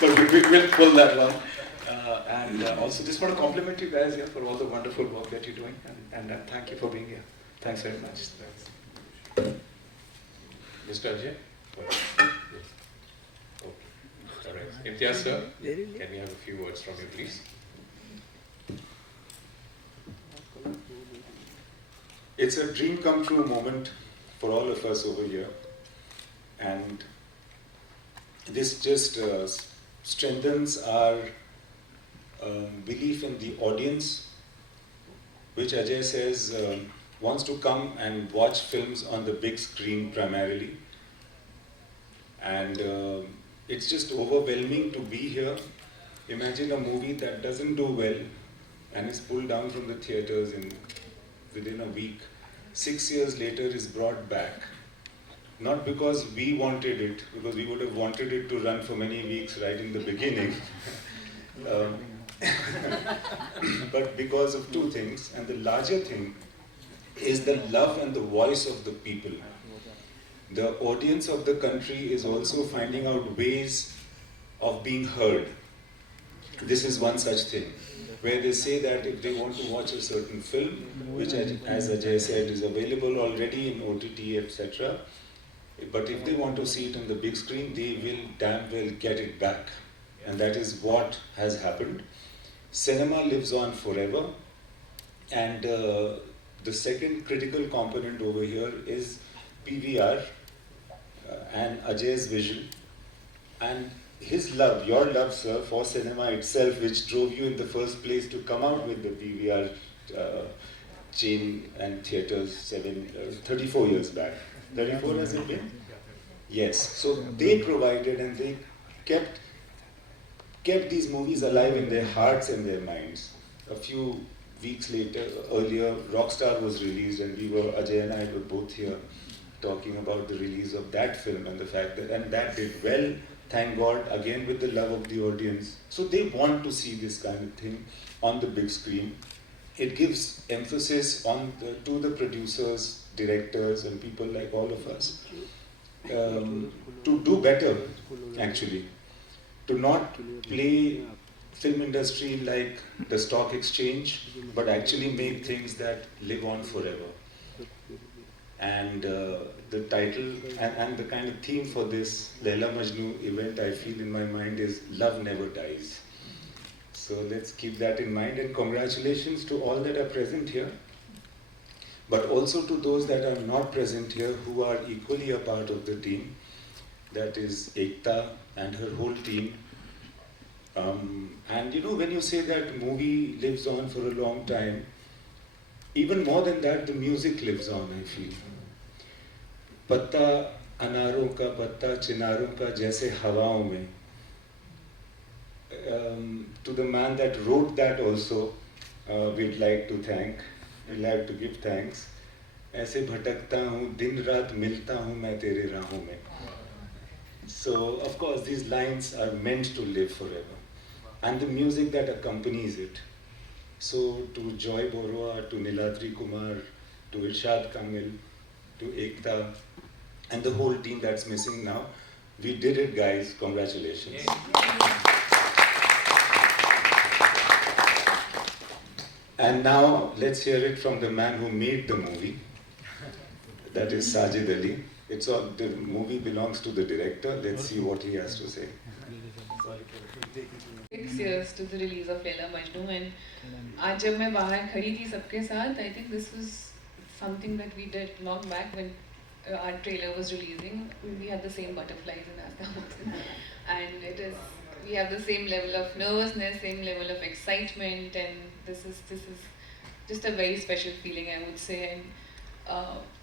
but we'll pull that one. And also just want to compliment you guys here for all the wonderful work that you're doing, and thank you for being here. Thanks very much. Mr. Ajay? Okay. All right. Imtiaz sir, can we have a few words from you, please? It's a dream come true moment for all of us over here, and this just strengthens our belief in the audience, which Ajay says wants to come and watch films on the big screen primarily. And it's just overwhelming to be here. Imagine a movie that doesn't do well and is pulled down from the theaters within a week. 6 years later is brought back. Not because we wanted it, because we would have wanted it to run for many weeks right in the beginning. But because of two things, and the larger thing is the love and the voice of the people. The audience of the country is also finding out ways of being heard. This is one such thing, where they say that if they want to watch a certain film, which as Ajay said is available already in OTT, etc., but if they want to see it on the big screen, they will damn well get it back. And that is what has happened. Cinema lives on forever. And the second critical component over here is PVR and Ajay's vision. And his love, your love, sir, for cinema itself, which drove you in the first place to come out with the PVR chain and theaters 34 years back. 34 has it been? Yes. So they provided and they kept these movies alive in their hearts and their minds. A few weeks earlier, Rockstar was released, and Ajay and I were both here talking about the release of that film and the fact that that did well, thank God, again with the love of the audience. So they want to see this kind of thing on the big screen. It gives emphasis to the producers, directors, and people like all of us to do better, actually. To not play film industry like the stock exchange, but actually make things that live on forever. And the title and the kind of theme for this Laila Majnu event, I feel in my mind, is Love Never Dies. So let's keep that in mind, and congratulations to all that are present here, but also to those that are not present here who are equally a part of the team. That is Ekta and her whole team. And you know, when you say that movie lives on for a long time, even more than that, the music lives on, I feel. पत्ता अनारों का पत्ता चिनारों का जैसे हवाओं में. To the man that wrote that also, we'd like to give thanks. ऐसे भटकता हूँ दिन रात मिलता हूँ मैं तेरे राहों में. So of course these lines are meant to live forever, and the music that accompanies it. So to Joy Borua, to Niladri Kumar, to Irshad Kamil, to Ekta, and the whole team that's missing now, we did it, guys. Congratulations. And now let's hear it from the man who made the movie. That is Sajid Ali. The movie belongs to the director. Let's see what he has to say. 6 years to the release of Laila Majnu, and आज जब मैं बाहर खड़ी थी सबके साथ, I think this was something that we did long back when our trailer was releasing. We had the same butterflies in our stomachs, and we have the same level of nervousness, same level of excitement, and this is just a very special feeling, I would say. And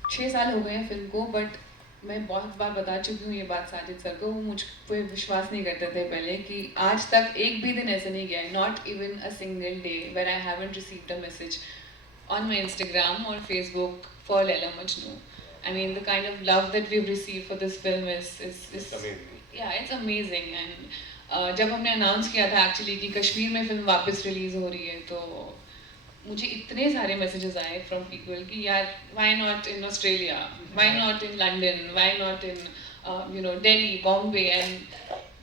6 साल हो गए हैं film को, but मैं बहुत बार बता चुकी हूँ ये बात साजिद सर को. वो मुझ पे विश्वास नहीं करते थे पहले कि आज तक एक भी दिन ऐसे नहीं गया है, not even a single day where I haven't received a message on my Instagram or Facebook for Laila Majnu. I mean, the kind of love that we've received for this film is amazing. Yeah, it's amazing. And जब हमने announce किया था actually कि कश्मीर में film वापस release हो रही है, तो मुझे इतने सारे messages आए from people कि यार why not in Australia, why not in London, why not in Delhi, Bombay, and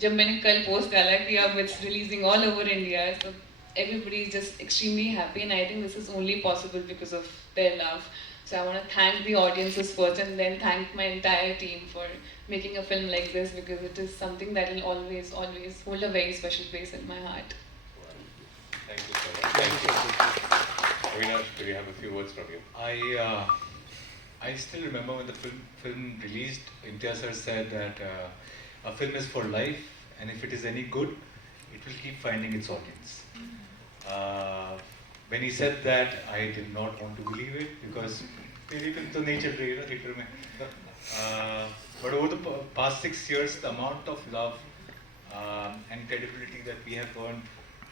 जब मैंने कल post डाला कि अब it's releasing all over India, so everybody is just extremely happy, and I think this is only possible because of their love. So I want to thank the audiences first, and then thank my entire team for making a film like this, because it is something that will always, always hold a very special place in my heart. Thank you so much. Thank you. Avinash, do we have a few words from you? I still remember when the film released, Imtiaz sir said that a film is for life, and if it is any good, it will keep finding its audience. When he said that, I did not want to believe it, because मेरी film तो नहीं चल रही है ना theatre में. But over the past 6 years, the amount of love and credibility that we have earned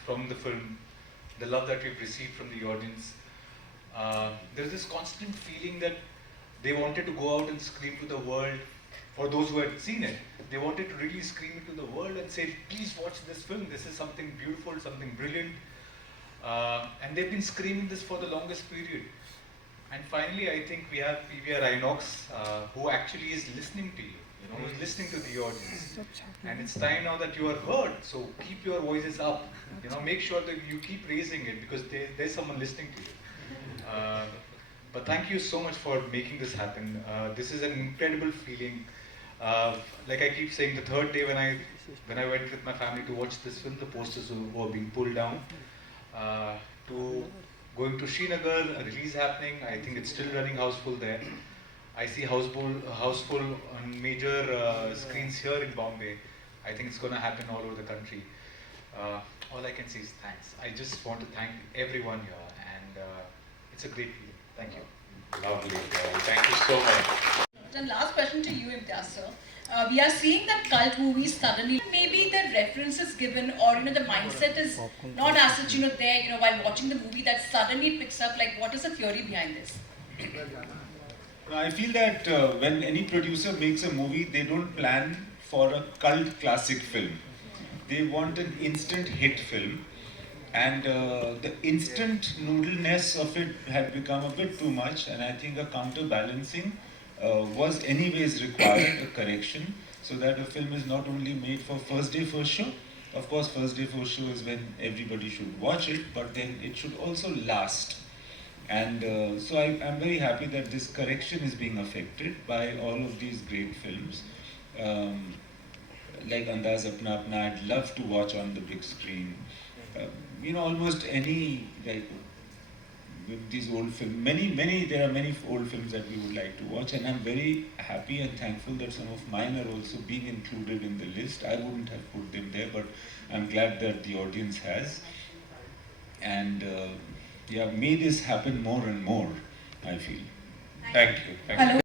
from the film, the love that we've received from the audience, there's this constant feeling that they wanted to go out and scream to the world, or those who had seen it, they wanted to really scream it to the world and say, please watch this film, this is something beautiful, something brilliant. And they've been screaming this for the longest period. And finally, I think we have PVR Inox, who actually is listening to you, who's listening to the audience. And it's time now that you are heard, so keep your voices up, make sure that you keep raising it, because there's someone listening to you. But thank you so much for making this happen. This is an incredible feeling. Like I keep saying, the third day when I went with my family to watch this film, the posters were being pulled down. To going to Srinagar, a release happening. I think it's still running houseful there. I see houseful on major screens here in Bombay. I think it's going to happen all over the country. All I can say is thanks. I just want to thank everyone here, and it's a great feeling. Thank you. Lovely. Thank you so much. And last question to you, Imtiaz sir. We are seeing that cult movies suddenly, maybe the references given, or the mindset is not as such there while watching the movie, that suddenly it picks up. Like, what is the theory behind this? I feel that when any producer makes a movie, they don't plan for a cult classic film. They want an instant hit film. And the instant noodleness of it had become a bit too much, and I think a counterbalancing was anyways required, a correction, so that a film is not only made for first day first show. Of course, first day first show is when everybody should watch it, but then it should also last. And so I'm very happy that this correction is being affected by all of these great films. Like Andaz Apna Apna, I'd love to watch on the big screen. Almost any, like, with these old films, there are many old films that we would like to watch, and I'm very happy and thankful that some of mine are also being included in the list. I wouldn't have put them there, but I'm glad that the audience has. And may this happen more and more, I feel. Thank you. Thank you. Hello.